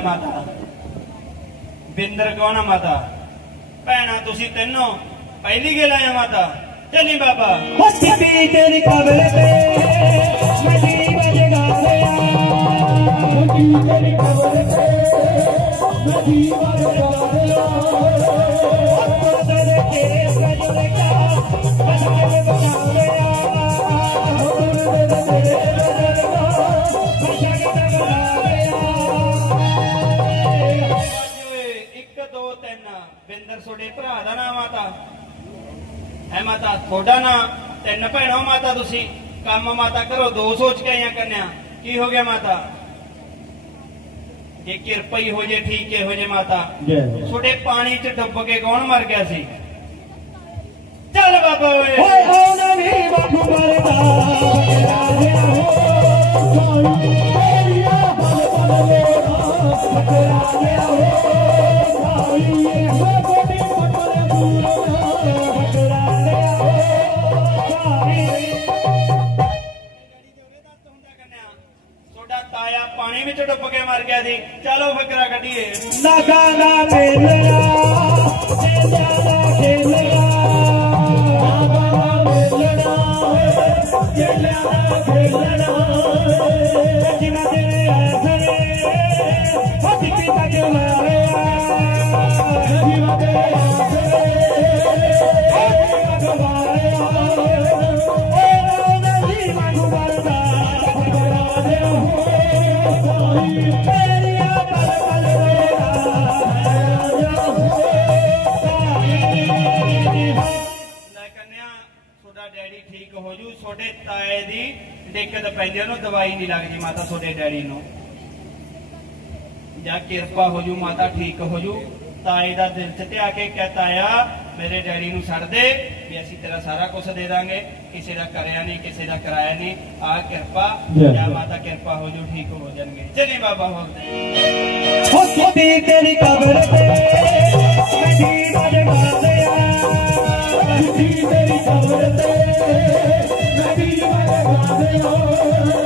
ਮਾਤਾ। ਬਿੰਦਰ ਕੌਣ ਆ ਮਾਤਾ? ਭੈਣਾ, ਤੁਸੀਂ ਤੈਨੂੰ ਪਹਿਲੀ ਗੇ ਆਇਆ ਮਾਤਾ। ਚੱਲੀ ਬਾਬਾ। ਹਸਤੀ ਤੇਰੀ ਕਬਰ ਤੇ ਮੈਂ ਜੀਵ ਜਗਾ ਲਿਆ ਹਸਤੀ ਤੇਰੀ ਕਬਰ ਤੇ ਮੈਂ ਜੀਵ ਜਗਾ ਲਿਆ ਹੱਥ ਤੇਰੇ ਕੇ ਸਜਣ ਕਾ ਬਸਾਲ ਬਣਾ ਲਿਆ ਹੁਕਮ ਤੇਰੇ ਬਿੰਦਰ ਤੁਹਾਡੇ ਭਰਾ ਦਾ ਨਾਮ ਮਾਤਾ ਹੈ ਮਾਤਾ ਤੁਹਾਡਾ ਨਾਮ ਤਿੰਨ ਭੈਣਾਂ ਮਾਤਾ ਤੁਸੀਂ। ਕੰਮ ਮਾਤਾ ਕਰੋ ਦੋ ਸੋਚ ਕੇ ਆਈਆਂ ਕੰਨਿਆ। ਕੀ ਹੋ ਗਿਆ ਮਾਤਾ? ਜੇ ਕਿਰਪਾ ਹੀ ਹੋ ਜੇ ਠੀਕ ਹੀ ਹੋ ਜੇ ਮਾਤਾ। ਤੁਹਾਡੇ ਪਾਣੀ 'ਚ ਡੁੱਬ ਕੇ ਕੌਣ ਮਰ ਗਿਆ ਸੀ? ਚੱਲ ਬਾਬਾ ਓਏ। ਤਾਇਆ ਪਾਣੀ ਵਿੱਚ ਡੁੱਬ ਕੇ ਮਰ ਗਿਆ ਸੀ। ਚਲੋ ਫਕਰਾ ਕੱਢੀਏ। ਲਗਾ ਨਾ ਮੇਲਣਾ ਤੇਰਾ ਦਾ ਖੇਲਣਾ ਲਗਾ ਨਾ ਮੇਲਣਾ ਜੇਲਿਆ ਦਾ ਖੇਲਣਾ ਜਿਨਾ ਤੇਰੇ ਆਸਰੇ ਤੁਹਾਡਾ ਡੈਡੀ ਠੀਕ ਹੋ ਜੂ ਤੁਹਾਡੇ ਤਾਏ ਦੀ ਦਿੱਕਤ ਪੈਂਦੀ ਉਹਨੂੰ ਦਵਾਈ ਨਹੀਂ ਲੱਗਦੀ ਮਾਤਾ ਤੁਹਾਡੇ ਡੈਡੀ ਨੂੰ। ਜਾਂ ਕਿਰਪਾ ਹੋ ਜੂ ਮਾਤਾ ਠੀਕ ਹੋ ਜੂ। ਤਾਏ ਦਾ ਦਿਲ ਚ ਧਿਆ ਕੇ ਕਹਿ ਤਾਇਆ ਮੇਰੇ ਡੈਡੀ ਨੂੰ ਛੱਡ ਦੇ ਵੀ ਅਸੀਂ ਤੇਰਾ ਸਾਰਾ ਕੁਝ ਦੇ ਦਾਂਗੇ। ਕਿਸੇ ਦਾ ਕਰਿਆ ਨਹੀਂ ਕਿਸੇ ਦਾ ਕਰਾਇਆ ਨਹੀਂ। ਆ ਕਿਰਪਾ ਜੈ। ਮਾਤਾ ਕਿਰਪਾ ਹੋ ਜੂ ਠੀਕ ਹੋ ਜਾਣਗੇ। ਚਲੀ ਬਾਬਾ ਹੋ ਹੱਸਦੀ ਤੇਰੀ ਕਬਰ ਤੇ Hare